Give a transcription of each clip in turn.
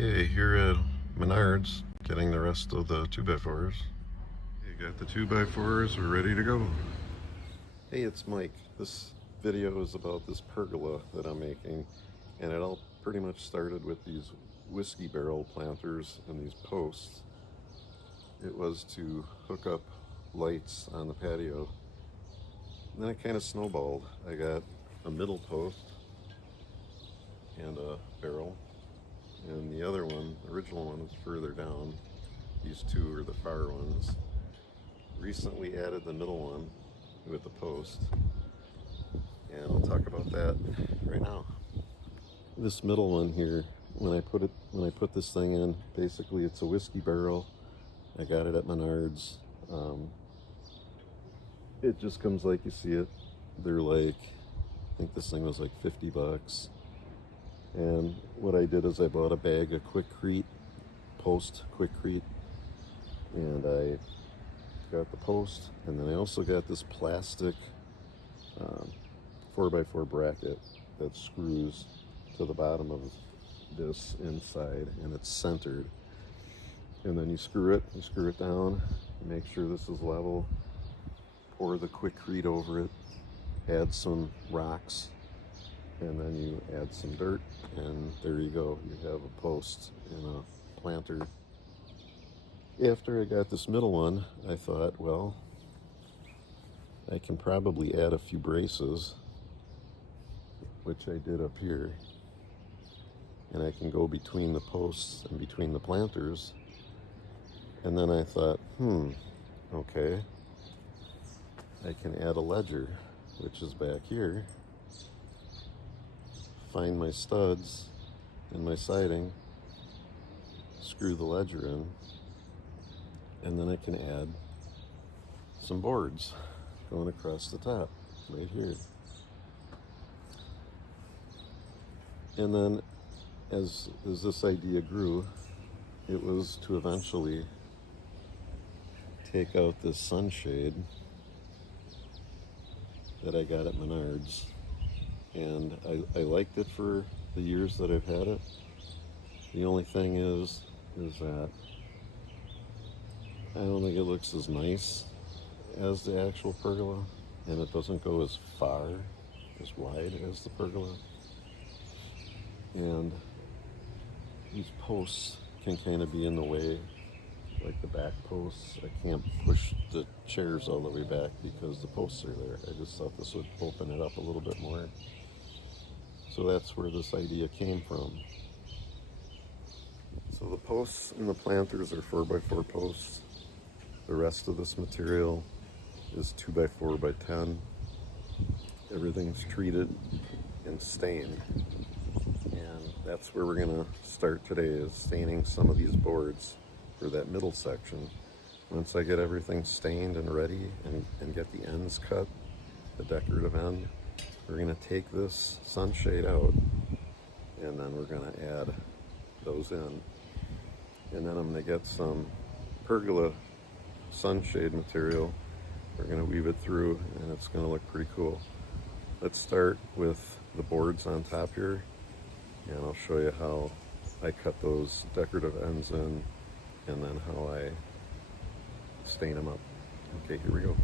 Okay, here at Menards, getting the rest of the 2x4s. You got the 2x4s, we're ready to go. Hey, it's Mike. This video is about this pergola that I'm making, and it all pretty much started with these whiskey barrel planters and these posts. It was to hook up lights on the patio. And then it kind of snowballed. I got a middle post and a barrel, and the other one, the original one, is further down. These two are the far ones. Recently added the middle one with the post, and I'll talk about that right now. This middle one here, when I put this thing in, basically it's a whiskey barrel. I got it at Menards. It just comes like you see it. They're like, I think this thing was like 50 bucks. And what I did is I bought a bag of Quikrete, post Quikrete, and I got the post, and then I also got this plastic 4x4 bracket that screws to the bottom of this inside, and it's centered. And then you screw it down, make sure this is level, pour the Quikrete over it, add some rocks, and then you add some dirt, and there you go. You have a post and a planter. After I got this middle one, I thought, well, I can probably add a few braces, which I did up here, and I can go between the posts and between the planters. And then I thought, okay, I can add a ledger, which is back here, find my studs and my siding, screw the ledger in, and then I can add some boards going across the top right here. And then as this idea grew, it was to eventually take out this sunshade that I got at Menards, and I liked it for the years that I've had it. The only thing is that I don't think it looks as nice as the actual pergola, and it doesn't go as far, as wide as the pergola. And these posts can kind of be in the way, like the back posts. I can't push the chairs all the way back because the posts are there. I just thought this would open it up a little bit more. So that's where this idea came from. So the posts and the planters are 4x4 posts. The rest of this material is 2x4x10. Everything's treated and stained. And that's where we're gonna start today, is staining some of these boards for that middle section. Once I get everything stained and ready and get the ends cut, the decorative end, we're gonna take this sunshade out, and then we're gonna add those in. And then I'm gonna get some pergola sunshade material. We're gonna weave it through, and it's gonna look pretty cool. Let's start with the boards on top here, and I'll show you how I cut those decorative ends in, and then how I stain them up. Okay, here we go.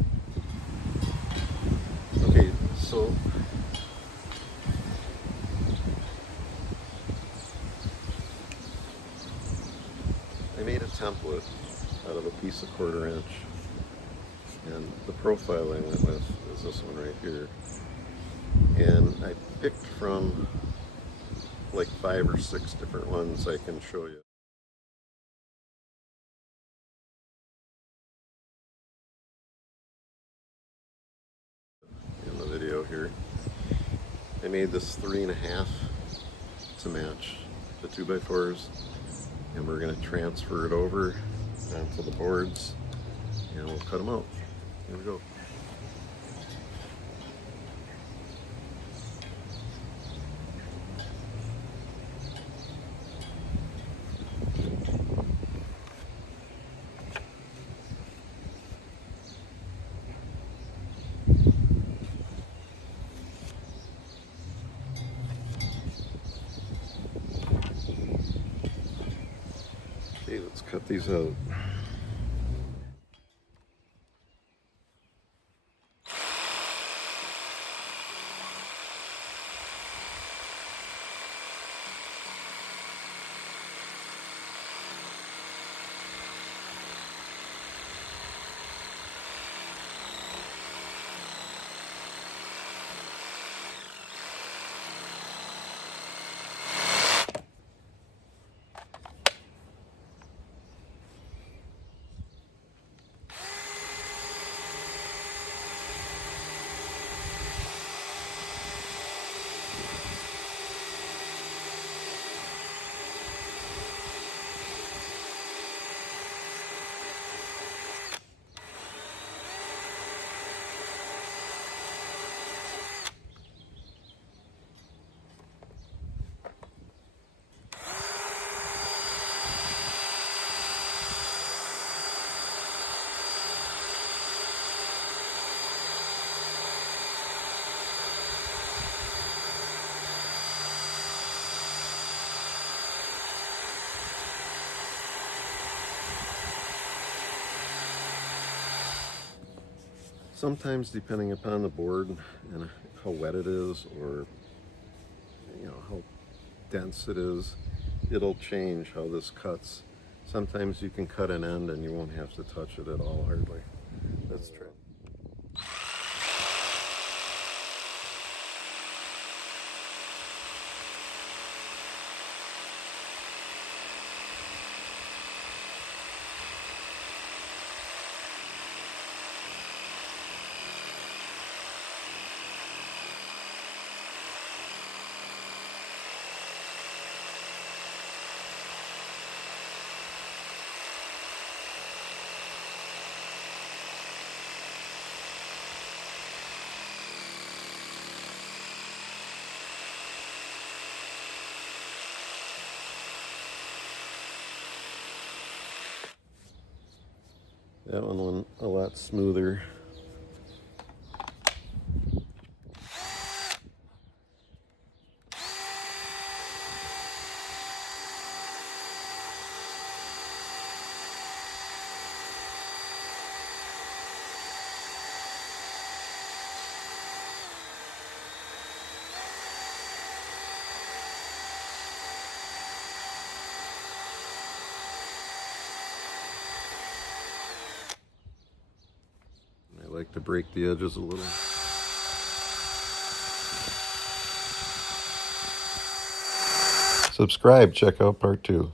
Okay, so I made a template out of a piece of 1/4 inch, and the profile I went with is this one right here. And I picked from like 5 or 6 different ones I can show you in the video here. I made this 3.5 to match the 2x4s, and we're going to transfer it over onto the boards, and we'll cut them out. Here we go. Okay, let's cut these out. Sometimes, depending upon the board and how wet it is, or how dense it is, it'll change how this cuts. Sometimes you can cut an end and you won't have to touch it at all, hardly. Let's try. That one went a lot smoother. I like to break the edges a little. Subscribe, check out part 2.